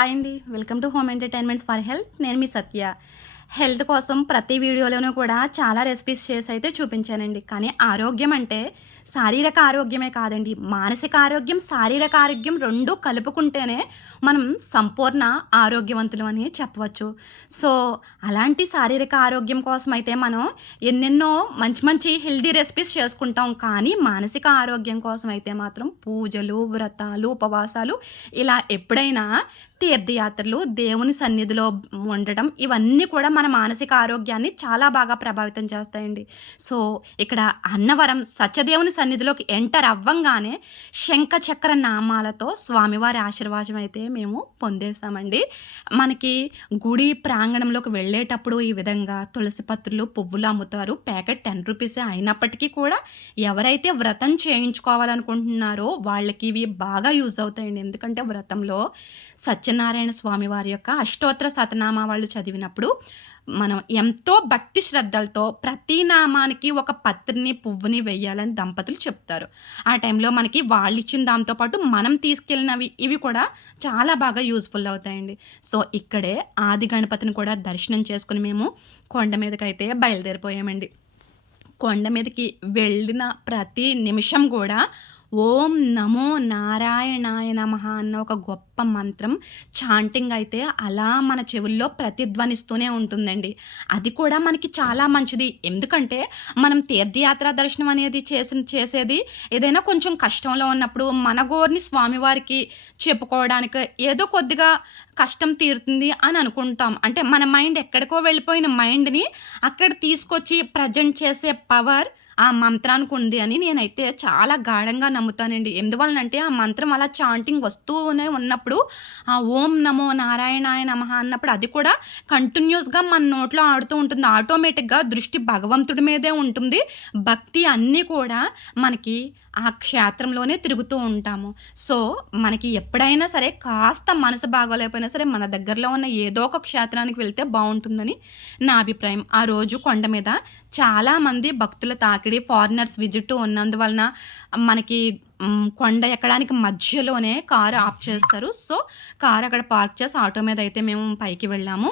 Hi అండి. Welcome to home entertainments for health. నేను మీ సత్య. హెల్త్ కోసం ప్రతి వీడియోలోనూ కూడా చాలా రెసిపీస్ చేసి అయితే చూపించానండి. కానీ ఆరోగ్యం అంటే శారీరక ఆరోగ్యమే కాదండి. మానసిక ఆరోగ్యం శారీరక ఆరోగ్యం రెండు కలుపుకుంటేనే మనం సంపూర్ణ ఆరోగ్యవంతులు అని చెప్పవచ్చు. సో అలాంటి శారీరక ఆరోగ్యం కోసం అయితే మనం ఎన్నెన్నో మంచి మంచి హెల్దీ రెసిపీస్ చేసుకుంటాం. కానీ మానసిక ఆరోగ్యం కోసం అయితే మాత్రం పూజలు వ్రతాలు ఉపవాసాలు ఇలా ఎప్పుడైనా తీర్థయాత్రలు దేవుని సన్నిధిలో ఉండటం ఇవన్నీ కూడా మన మానసిక ఆరోగ్యాన్ని చాలా బాగా ప్రభావితం చేస్తాయండి. సో ఇక్కడ అన్నవరం సత్యదేవుని సన్నిధిలోకి ఎంటర్ అవ్వంగానే శంఖ చక్ర నామాలతో స్వామివారి ఆశీర్వాదం అయితే మేము పొందేశామండి. మనకి గుడి ప్రాంగణంలోకి వెళ్ళేటప్పుడు ఈ విధంగా తులసి పత్రులు పువ్వులు అమ్ముతారు. ప్యాకెట్ టెన్ రూపీసే అయినప్పటికీ కూడా ఎవరైతే వ్రతం చేయించుకోవాలనుకుంటున్నారో వాళ్ళకి ఇవి బాగా యూజ్ అవుతాయండి. ఎందుకంటే వ్రతంలో సత్యనారాయణ స్వామి వారి యొక్క అష్టోత్తర సతనామా వాళ్ళు చదివినప్పుడు మనం ఎంతో భక్తి శ్రద్ధలతో ప్రతి నామానికి ఒక పత్రిని పువ్వుని వెయ్యాలని దంపతులు చెప్తారు. ఆ టైంలో మనకి వాళ్ళు ఇచ్చిన దాంతో పాటు మనం తీసుకెళ్ళినవి ఇవి కూడా చాలా బాగా యూజ్ఫుల్ అవుతాయండి. సో ఇక్కడే ఆది గణపతిని కూడా దర్శనం చేసుకుని మేము కొండ మీదకైతే బయలుదేరిపోయామండి. కొండ మీదకి వెళ్ళిన ప్రతి నిమిషం కూడా ఓం నమో నారాయణాయ నమ అన్న ఒక గొప్ప మంత్రం చాంటింగ్ అయితే అలా మన చెవుల్లో ప్రతిధ్వనిస్తూనే ఉంటుందండి. అది కూడా మనకి చాలా మంచిది. ఎందుకంటే మనం తీర్థయాత్ర దర్శనం అనేది చేసిన చేసేది ఏదైనా కొంచెం కష్టంలో ఉన్నప్పుడు మన గోరిని స్వామివారికి చెప్పుకోవడానికి ఏదో కొద్దిగా కష్టం తీరుతుంది అని అనుకుంటాం. అంటే మన మైండ్ ఎక్కడికో వెళ్ళిపోయిన మైండ్ని అక్కడ తీసుకొచ్చి ప్రజెంట్ చేసే పవర్ ఆ మంత్రానికి ఉంది అని నేనైతే చాలా గాఢంగా నమ్ముతానండి. ఎందువలనంటే ఆ మంత్రం అలా చాంటింగ్ వస్తూనే ఉన్నప్పుడు ఆ ఓం నమో నారాయణాయ నమ అన్నప్పుడు అది కూడా కంటిన్యూస్గా మన నోట్లో ఆడుతూ ఉంటుంది. ఆటోమేటిక్గా దృష్టి భగవంతుడి మీదే ఉంటుంది. భక్తి అన్నీ కూడా మనకి ఆ క్షేత్రంలోనే తిరుగుతూ ఉంటాము. సో మనకి ఎప్పుడైనా సరే కాస్త మనసు బాగోలేకపోయినా సరే మన దగ్గరలో ఉన్న ఏదో ఒక క్షేత్రానికి వెళ్తే బాగుంటుందని నా అభిప్రాయం. ఆ రోజు కొండ మీద చాలామంది భక్తుల తాకిడి ఫారినర్స్ విజిట్ ఉన్నందువలన మనకి కొండ ఎక్కడానికి మధ్యలోనే కారు ఆఫ్ చేస్తారు. సో కారు అక్కడ పార్క్ చేసి ఆటో మీద అయితే మేము పైకి వెళ్ళాము.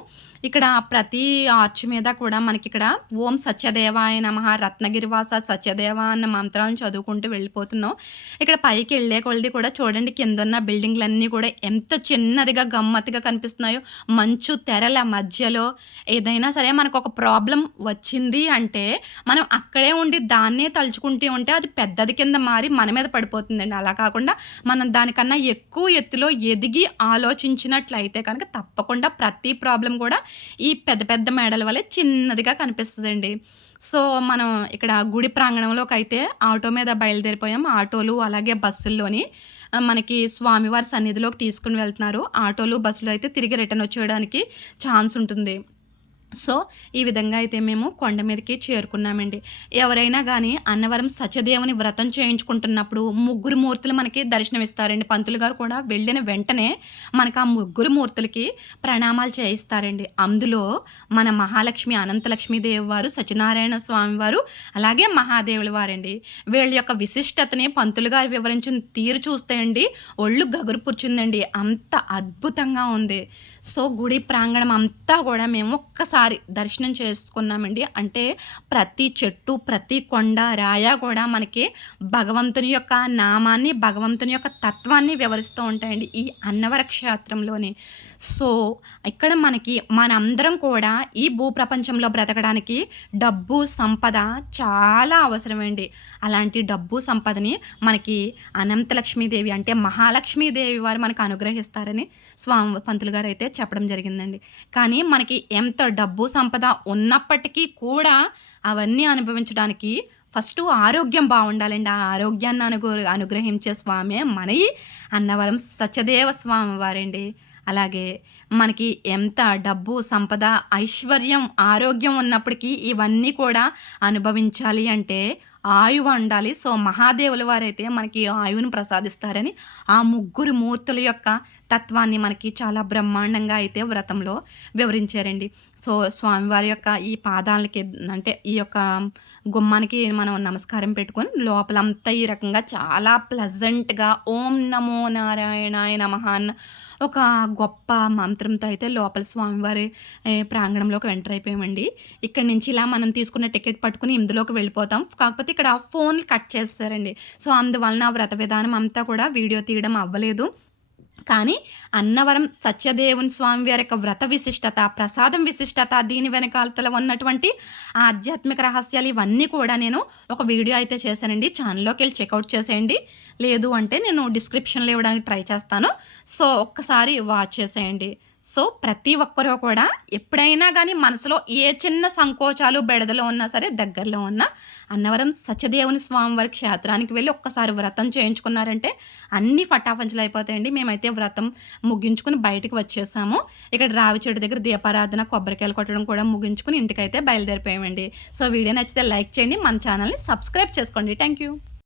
ఇక్కడ ప్రతి ఆర్చ్ మీద కూడా మనకి ఇక్కడ ఓం సత్యదేవాయ నమ రత్నగిరివాస సత్యదేవ అన్న మంత్రాలను చదువుకుంటూ వెళ్ళిపోతున్నాం. ఇక్కడ పైకి వెళ్ళే కొలది కూడా చూడండి కింద ఉన్న బిల్డింగ్లన్నీ కూడా ఎంత చిన్నదిగా గమ్మత్తుగా కనిపిస్తున్నాయో. మంచు తెరల మధ్యలో ఏదైనా సరే మనకు ఒక ప్రాబ్లం వచ్చింది అంటే మనం అక్కడే ఉండి దాన్నే తలుచుకుంటూ ఉంటే అది పెద్దది కింద మారి మన మీద పడిపోతుందండి అలా కాకుండా మనం దానికన్నా ఎక్కువ ఎత్తులో ఎదిగి ఆలోచించినట్లయితే కనుక తప్పకుండా ప్రతి ప్రాబ్లం కూడా ఈ పెద్ద పెద్ద మేడల వల్లే చిన్నదిగా కనిపిస్తుందండి. సో మనం ఇక్కడ గుడి ప్రాంగణంలోకి అయితే ఆటో మీద బయలుదేరిపోయాం. ఆటోలు అలాగే బస్సుల్లోని మనకి స్వామివారి సన్నిధిలోకి తీసుకుని వెళ్తున్నారు. ఆటోలు బస్సులు అయితే తిరిగి రిటర్న్ వచ్చేయడానికి ఛాన్స్ ఉంటుంది. సో ఈ విధంగా అయితే మేము కొండ మీదకి చేరుకున్నామండి. ఎవరైనా కానీ అన్నవరం సత్యదేవుని వ్రతం చేయించుకుంటున్నప్పుడు ముగ్గురు మూర్తులు మనకి దర్శనమిస్తారండి. పంతులు గారు కూడా వెళ్ళిన వెంటనే మనకు ఆ ముగ్గురు మూర్తులకి ప్రణామాలు చేయిస్తారండి. అందులో మన మహాలక్ష్మి అనంతలక్ష్మీదేవి వారు సత్యనారాయణ స్వామి వారు అలాగే మహాదేవుల వారండి. వీళ్ళ యొక్క విశిష్టతని పంతులు గారు వివరించిన తీరు చూస్తే అండి ఒళ్ళు గగురు పుచ్చిందండి అంత అద్భుతంగా ఉంది. సో గుడి ప్రాంగణం అంతా కూడా మేము ఒక్కసారి ఒక్కసారి దర్శనం చేసుకున్నామండి. అంటే ప్రతి చెట్టు ప్రతి కొండ రాయ కూడా మనకి భగవంతుని యొక్క నామాన్ని భగవంతుని యొక్క తత్వాన్ని వివరిస్తూ ఉంటాయండి ఈ అన్నవర క్షేత్రంలోనే సో ఇక్కడ మనకి మనందరం కూడా ఈ భూప్రపంచంలో బ్రతకడానికి డబ్బు సంపద చాలా అవసరమండి. అలాంటి డబ్బు సంపదని మనకి అనంత లక్ష్మీదేవి అంటే మహాలక్ష్మీదేవి వారు మనకు అనుగ్రహిస్తారని స్వామి పంతులు గారు అయితే చెప్పడం జరిగిందండి. కానీ మనకి ఎంత డబ్బు డబ్బు సంపద ఉన్నప్పటికీ కూడా అవన్నీ అనుభవించడానికి ఫస్ట్ ఆరోగ్యం బాగుండాలండి. ఆ ఆరోగ్యాన్ని అనుగు అనుగ్రహించే స్వామి మన అన్నవరం సత్యదేవ స్వామి వారండి. అలాగే మనకి ఎంత డబ్బు సంపద ఐశ్వర్యం ఆరోగ్యం ఉన్నప్పటికీ ఇవన్నీ కూడా అనుభవించాలి అంటే ఆయువు ఉండాలి సో మహాదేవుల వారైతే మనకి ఆయువును ప్రసాదిస్తారని ఆ ముగ్గురు మూర్తుల యొక్క తత్వాన్ని మనకి చాలా బ్రహ్మాండంగా అయితే వ్రతంలో వివరించారండి. సో స్వామివారి యొక్క ఈ పాదాలకి అంటే ఈ యొక్క గుమ్మానికి మనం నమస్కారం పెట్టుకొని లోపలంతా ఈ రకంగా చాలా ప్లజెంట్గా ఓం నమో నారాయణాయ నమహాన్ ఒక గొప్ప మంత్రంతో అయితే లోపల స్వామివారి ప్రాంగణంలోకి ఎంటర్ అయిపోయామండి. ఇక్కడ నుంచి ఇలా మనం తీసుకున్న టికెట్ పట్టుకుని ఇందులోకి వెళ్ళిపోతాం. కాకపోతే ఇక్కడ ఫోన్ కట్ చేస్తారండి. సో అందువలన ఆ వ్రత విధానం అంతా కూడా వీడియో తీయడం అవ్వలేదు. కానీ అన్నవరం సత్యదేవుని స్వామి వారి యొక్క వ్రత విశిష్టత ప్రసాదం విశిష్టత దీని వెనకాలతల ఉన్నటువంటి ఆధ్యాత్మిక రహస్యాలు ఇవన్నీ కూడా నేను ఒక వీడియో అయితే చేశానండి. ఛానల్లోకి వెళ్ళి చెక్అవుట్ చేసేయండి. లేదు అంటే నేను డిస్క్రిప్షన్లో ఇవ్వడానికి ట్రై చేస్తాను. సో ఒక్కసారి వాచ్ చేసేయండి. సో ప్రతి ఒక్కరూ కూడా ఎప్పుడైనా కానీ మనసులో ఏ చిన్న సంకోచాలు బెడదలో ఉన్నా సరే దగ్గరలో ఉన్న అన్నవరం సత్యదేవుని స్వామివారి క్షేత్రానికి వెళ్ళి ఒక్కసారి వ్రతం చేయించుకున్నారంటే అన్ని ఫటాఫంచలు అయిపోతాయండి. మేమైతే వ్రతం ముగించుకుని బయటకు వచ్చేసాము. ఇక్కడ రావి చెట్టు దగ్గర దీపారాధన కొబ్బరికాయలు కొట్టడం కూడా ముగించుకుని ఇంటికైతే బయలుదేరిపోయామండి. సో వీడియో నచ్చితే లైక్ చేయండి. మన ఛానల్ని సబ్స్క్రైబ్ చేసుకోండి. Thank you